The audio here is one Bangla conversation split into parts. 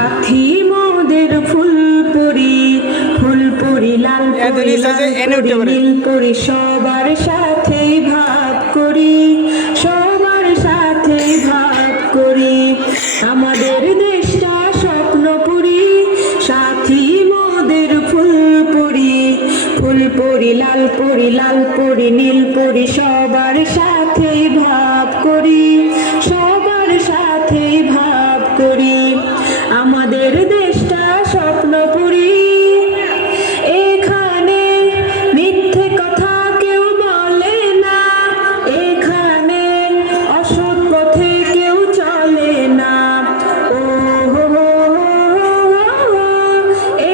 সাথী মোদের ফুলপুরি, ফুলপুরি লাল পরি নীলপুরি সবার সাথেই ভাগ করি, সবার সাথেই ভাগ করি। আমাদের দেশটা স্বপ্নপুরি, সাথী মোদের ফুলপুরি, ফুলপুরি লালপুরি নীলপুরি সবার সাথেই ভাগ করি, সবার সাথেই ভাগ করি। আমাদের দেশটা স্বপ্নপুরি, এখানে মিথ্যে কথা কেউ বলে না, এখানে অসৎ পথে কেউ চলে না। ও হো হো হো,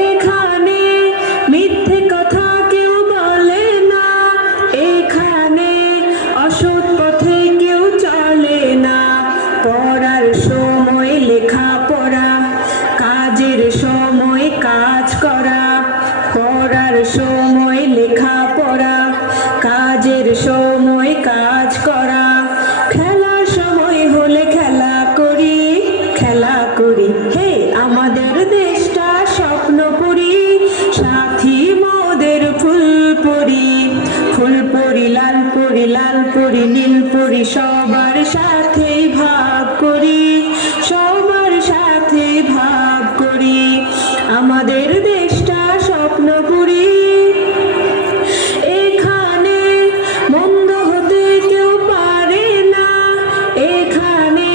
এখানে মিথ্যে কথা কেউ বলে না, এখানে অসৎ পথে কেউ চলে না। পড়ার সময় লেখাপড়া, কাজের সময় কাজ করা, পড়ার সময় লেখাপড়া, কাজের সময় কাজ করা। খেলার সময় হলে খেলা করি, খেলা করি। হে আমাদের দেশটা স্বপ্নপুরি, সাথী মোদের ফুলপুরি, ফুলপুরি লালপুরি নীলপুরি সবার সাথেই ভাগ করি, সবার সাথেই ভাগ করি। আমাদের দেশটা স্বপ্নপুরি, এখানে মন্দ হতে কেউ পারে না, এখানে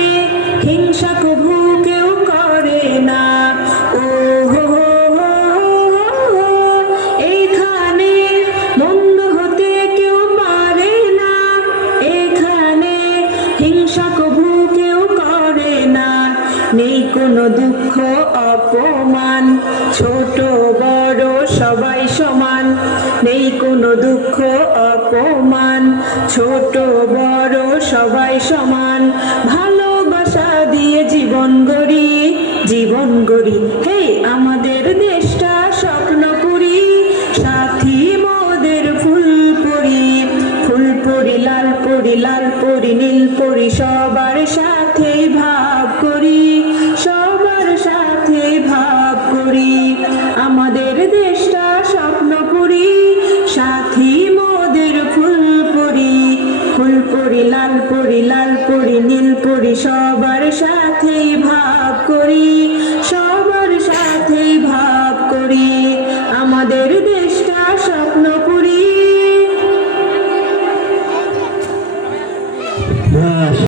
হিংসা কভু কেউ করে না। ও হো হো হো, এখানে মন্দ হতে কেউ পারে না, এখানে হিংসা কভু কেউ করে না। নেই কোনো দুঃখ অপমান, ছোট বড় সবাই সমান, নেই কোনো দুঃখ অপমান, ছোট বড় সবাই সমান। ভালোবাসা দিয়ে জীবন গড়ি, জীবন গড়ি। হে আমাদের দেশটা স্বপ্নপুরি, সাথী মোদের ফুলপুরি, ফুলপুরি লালপুরি নীলপুরি সবার সাথেই ভাগ করি, সবার সাথেই ভাগ করি। আমাদের দেশটা স্বপ্নপুরি, সাথী মোদের ফুলপুরি, ফুলপুরি লালপুরি নীলপুরি সবার সাথেই ভাগ করি, সবার